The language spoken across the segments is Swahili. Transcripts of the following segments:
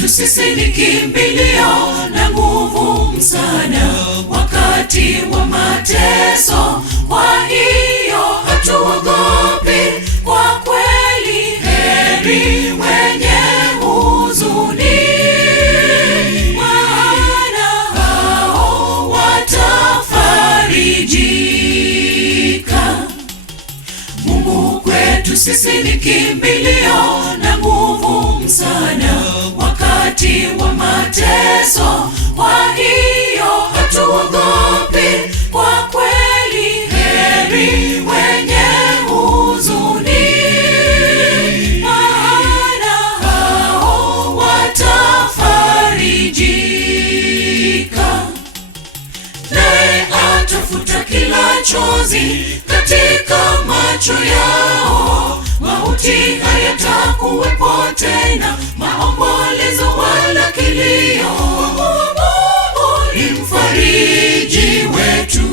kwetu sisi ni kimbilio na nguvu, msaada wakati wa mateso. Kwa hiyo hatuogopi, kwa kweli heri wenye huzuni, maana hao watafarijika. Mungu kwetu sisi ni kimbilio na nguvu, msaada wakati wa mateso. Kwa hiyo hatuogopi, kwa kweli heri wenye huzuni, maana hao watafarijika. Naye atafuta kila chozi katika macho yao, mauti hayatakuwepo tena, maombolezo wala kilio. Mungu ni mfariji wetu,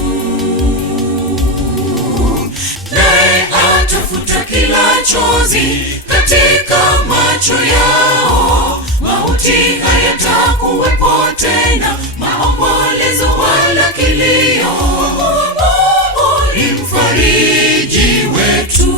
naye atafuta kila chozi katika macho yao, mauti hayatakuwepo tena, maombolezo wala kilio. Mungu ni mfariji wetu.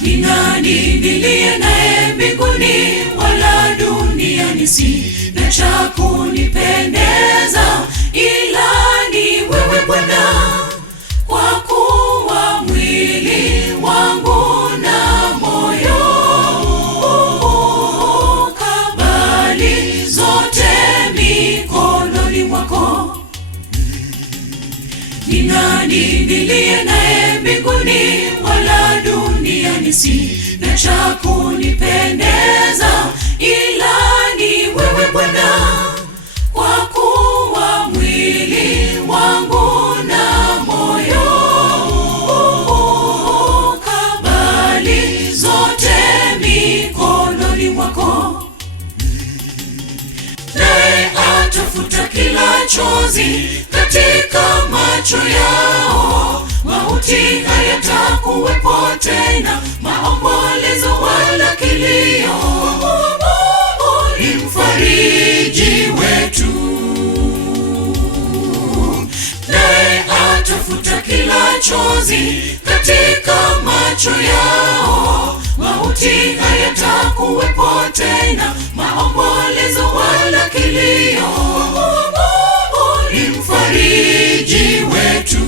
Ni nani niliye naye mbinguni wala duniani? Sina cha kunipendeza ila ni wewe Bwana, kwa kuwa mwili wangu na moyo kabali zote mikononi mwako. Ni nani niliye naye mbinguni wala duniani? Sina cha kunipendeza ila ni wewe Bwana, kwa kuwa mwili wangu na moyo kabali zote mikononi mwako. Naye atafuta kila chozi katika macho yao, mauti hayatakuwepo tena, maombolezo wala kilio. Mungu ni mfariji wetu, naye atafuta kila chozi katika macho yao, mauti hayatakuwepo tena, maombolezo wala kilio. Mungu ni mfariji wetu,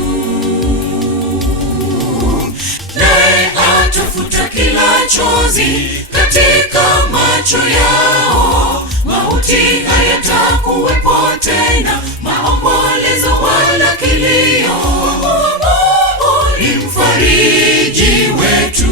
naye atafuta kila chozi katika macho yao, mauti hayatakuwepo tena, maombolezo wala kilio. Mungu ni mfariji wetu,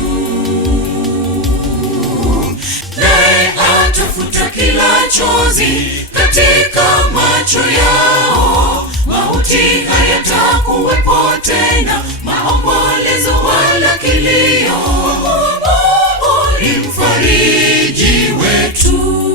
naye atafuta kila chozi katika macho yao, mauti hayatakuwepo tena, maombolezo wala kilio. Mungu ni mfariji wetu.